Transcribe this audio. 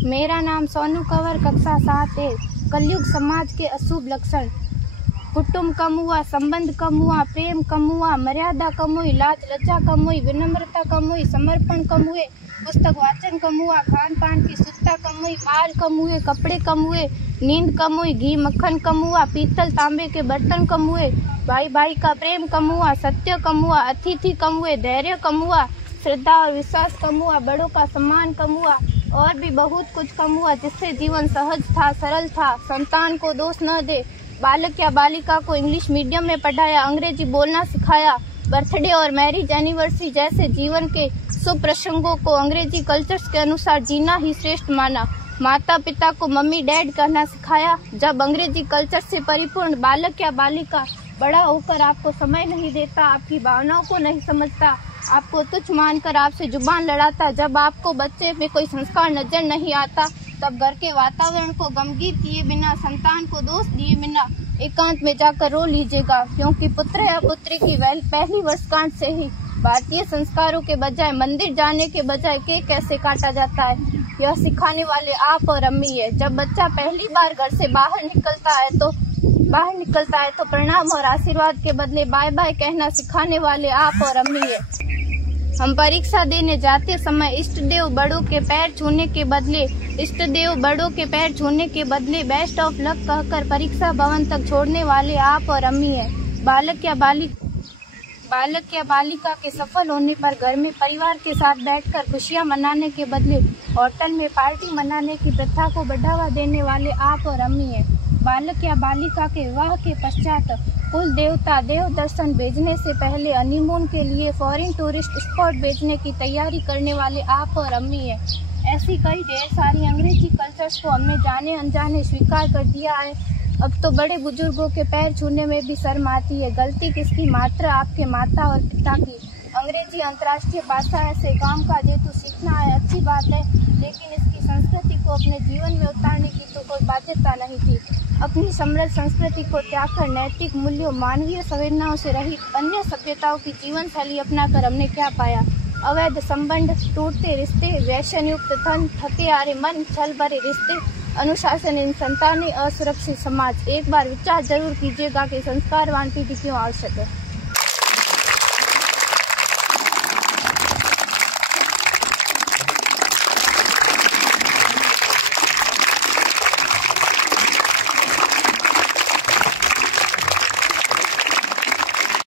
मेरा नाम सोनू कंवर, कक्षा 7 है। कलयुग समाज के अशुभ लक्षण। कुटुंब कम हुआ, संबंध कम हुआ, प्रेम कम हुआ, मर्यादा कम हुई, लाज लज्जा कम हुई, विनम्रता कम हुई, समर्पण कम हुए, पुस्तक वाचन कम हुआ, खान पान की शुद्धता कम हुई, बाल कम हुए, कपड़े कम हुए, नींद कम हुई, घी मक्खन कम हुआ, पीतल तांबे के बर्तन कम हुए, भाई भाई का प्रेम कम हुआ, सत्य कम हुआ, अतिथि कम हुए, धैर्य कम हुआ, श्रद्धा और विश्वास कम हुआ, बड़ों का सम्मान कम हुआ और भी बहुत कुछ कम हुआ जिससे जीवन सहज था, सरल था। संतान को दोष न दे। बालक या बालिका को इंग्लिश मीडियम में पढ़ाया, अंग्रेजी बोलना सिखाया, बर्थडे और मैरिज एनिवर्सरी जैसे जीवन के शुभ प्रसंगों को अंग्रेजी कल्चर्स के अनुसार जीना ही श्रेष्ठ माना। माता पिता को मम्मी डैड कहना सिखाया। जब अंग्रेजी कल्चर से परिपूर्ण बालक या बालिका बड़ा होकर आपको समय नहीं देता, आपकी भावनाओं को नहीं समझता, आपको तुच्छ मानकर आपसे जुबान लड़ाता, जब आपको बच्चे में कोई संस्कार नजर नहीं आता, तब घर के वातावरण को गमगीन किए बिना, संतान को दोष दिए बिना एकांत में जाकर रो लीजिएगा, क्योंकि पुत्र या पुत्री की पहली वर्षगांठ से ही भारतीय संस्कारों के बजाय, मंदिर जाने के बजाय केक कैसे काटा जाता है, यह सिखाने वाले आप और अम्मी है। जब बच्चा पहली बार घर से बाहर निकलता है तो प्रणाम और आशीर्वाद के बदले बाय बाय कहना सिखाने वाले आप और अम्मी है। हम परीक्षा देने जाते समय इष्ट देव बड़ों के पैर छूने के बदले बेस्ट ऑफ लक कहकर परीक्षा भवन तक छोड़ने वाले आप और अम्मी है। बालक या बालिका के सफल होने पर घर में परिवार के साथ बैठकर खुशियां मनाने के बदले होटल में पार्टी मनाने की प्रथा को बढ़ावा देने वाले आप और अम्मी है। बालक या बालिका के विवाह के पश्चात कुल देवता देव दर्शन भेजने से पहले हनीमून के लिए फॉरेन टूरिस्ट स्पॉट भेजने की तैयारी करने वाले आप और अम्मी है। ऐसी कई ढेर सारी अंग्रेजी कल्चर्स को हमने जाने अनजाने स्वीकार कर दिया है। अब तो बड़े बुजुर्गों के पैर छूने में भी शर्म आती है। गलती किसकी? मात्र आपके माता और पिता की। अंग्रेजी अंतर्राष्ट्रीय भाषा है से काम का जेतु सीखना है, अच्छी बात है, लेकिन इसकी संस्कृति को अपने जीवन में उतारने की तो कोई बाध्यता नहीं थी। अपनी समृद्ध संस्कृति को त्याग कर नैतिक मूल्यों, मानवीय संवेदनाओं से रहित अन्य सभ्यताओं की जीवन शैली अपनाकर हमने क्या पाया? अवैध संबंध, टूटते रिश्ते, व्यसन युक्त धन, थके हारे मन, छल भरे रिश्ते, अनुशासनहीन संतानें, असुरक्षित समाज। एक बार विचार जरूर कीजिएगा कि संस्कारवान पीढ़ी क्यों आवश्यक है।